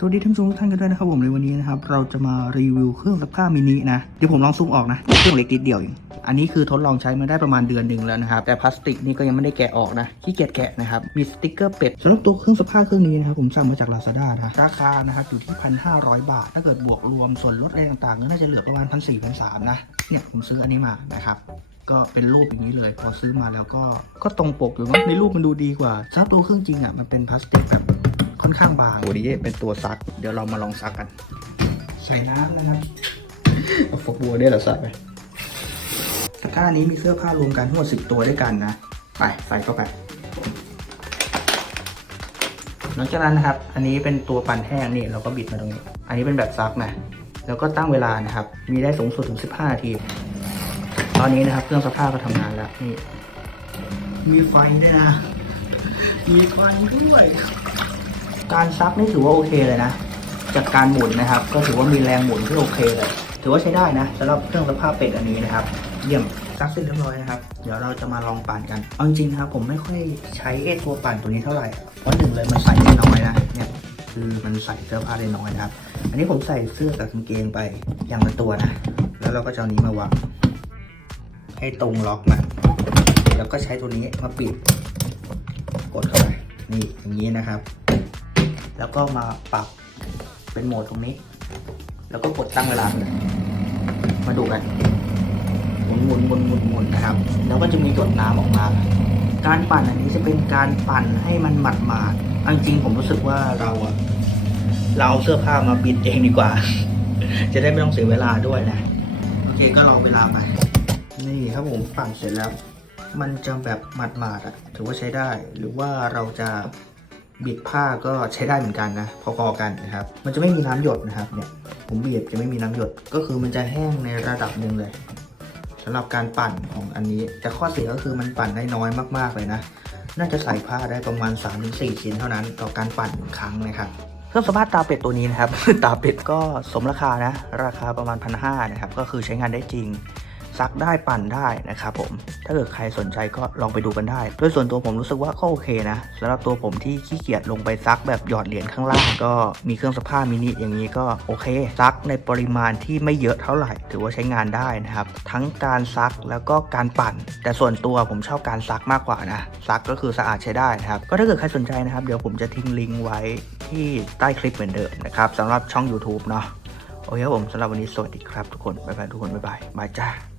สวัสดีท่านผู้ชมทุกท่านกันด้วยนะครับผมในวันนี้นะครับเราจะมารีวิวเครื่องซักผ้ามินินะเดี๋ยวผมลองซูมออกนะเครื่องเล็กนิดเดียวเองอันนี้คือทดลองใช้มาได้ประมาณเดือนหนึ่งแล้วนะครับแต่พลาสติกนี่ก็ยังไม่ได้แกะออกนะขี้เกียจแกะนะครับมีสติกเกอร์เป็ดสำหรับตัวเครื่องซักผ้าเครื่องนี้นะครับผมสั่งมาจาก Lazada นะราคานะครับอยู่ที่พันห้าร้อยบาท ถ้าเกิดบวกรวมส่วนลดอะไรต่างๆก็น่าจะเหลือประมาณพันสี่พันสามนะเนี่ยผมซื้ออันนี้มานะครับก็เป็นรูปอย่างนี้เลย พอซื้อมาแล้วก็ก็ตรงปกอยู่มั้งในรูปมันดูดีกว่าสำหรับตัวเครื่องจริงอะมันเป็นพลาสติกแบบ ค่อนข้างบางตัวนี้เป็นตัวซัก เดี๋ยวเรามาลองซักกัน ใส่น้ำนะครับเอาฝักบัวได้เหรอใส่ไปตะกร้านี้มีเสื้อผ้ารวมกันทั้งหมดสิบตัวด้วยกันนะ ไปใส่เข้าไป หลังจากนั้นนะครับ อันนี้เป็นตัวปั่นแห้งนี่เราก็บิดมาตรงนี้ อันนี้เป็นแบบซักนะ แล้วก็ตั้งเวลานะครับ มีได้สูงสุดถึง 15นาที ตอนนี้นะครับเครื่องซักผ้าก็ทำงานแล้วนี่ มีไฟด้วยนะ มีไฟด้วย การซักนี่ถือว่าโอเคเลยนะ จากการหมุนนะครับ ก็ถือว่ามีแรงหมุนที่โอเคเลย ถือว่าใช้ได้นะสำหรับเครื่องซักผ้าเป็ดอันนี้นะครับ เยี่ยมซักเสร็จเรียบร้อยนะครับ เดี๋ยวเราจะมาลองปั่นกัน เอาจริงครับ ผมไม่ค่อยใช้ไอ้ตัวปั่นตัวนี้เท่าไหร่ เพราะหนึ่งเลยมันใส่ได้น้อยนะ เนี่ยคือมันใส่เสื้อผ้าได้น้อยนะครับ อันนี้ผมใส่เสื้อกับกางเกงไปอย่างละตัวนะ แล้วเราก็จะเอานี้มาวางให้ตรงล็อกนะแล้วก็ใช้ตัวนี้มาปิด กดเข้าไป นี่อย่างนี้นะครับ แล้วก็มาปรับเป็นโหมดตรงนี้ แล้วก็กดตั้งเวลาเลยมาดูกันหมุนหมุนหมุนหมุนหมุนนะครับ แล้วก็จะมีหยดน้ำออกมา การปั่นอันนี้จะเป็นการปั่นให้มันหมัดมาดๆเอาจริงๆผมรู้สึกว่าเราอะเราเอาเสื้อผ้ามาบิดเองดีกว่า จะได้ไม่ต้องเสียเวลาด้วยนะ โอเคก็รอเวลาไป นี่ครับผมปั่นเสร็จแล้ว มันจะแบบหมาดหมาดๆอะถือว่าใช้ได้ หรือว่าเราจะ บิดผ้าก็ใช้ได้เหมือนกันนะพอๆกันนะครับ มันจะไม่มีน้ำหยดนะครับเนี่ยผมบีบจะไม่มีน้ำหยดก็คือมันจะแห้งในระดับหนึ่งเลยสำหรับการปั่นของอันนี้ แต่ข้อเสียก็คือมันปั่นได้น้อยมากๆเลยนะน่าจะใส่ผ้าได้ประมาณ 3-4 ชิ้นเท่านั้นต่อการปั่นครั้งนะครับเครื่องสมารถตาเป็ดตัวนี้นะครับ ตาเป็ดก็สมราคานะ ราคาประมาณพันห้านะครับ ก็คือใช้งานได้จริง ซักได้ปั่นได้นะครับผม ถ้าเกิดใครสนใจก็ลองไปดูกันได้ โดยส่วนตัวผมรู้สึกว่าก็โอเคนะสำหรับตัวผมที่ขี้เกียจลงไปซักแบบหยอดเหรียญข้างล่าง ก็มีเครื่องซักผ้ามินิอย่างนี้ก็โอเค ซักในปริมาณที่ไม่เยอะเท่าไหร่ ถือว่าใช้งานได้นะครับ ทั้งการซักแล้วก็การปั่น แต่ส่วนตัวผมชอบการซักมากกว่านะ ซักก็คือสะอาดใช้ได้นะครับ ก็ถ้าเกิดใครสนใจนะครับ เดี๋ยวผมจะทิ้งลิงก์ไว้ที่ใต้คลิปเหมือนเดิมนะครับสำหรับช่อง YouTube เนาะโอเคครับผมสำหรับวันนี้สวัสดีครับทุกคน บ๊ายบายทุกคน บ๊ายบาย บายจ้า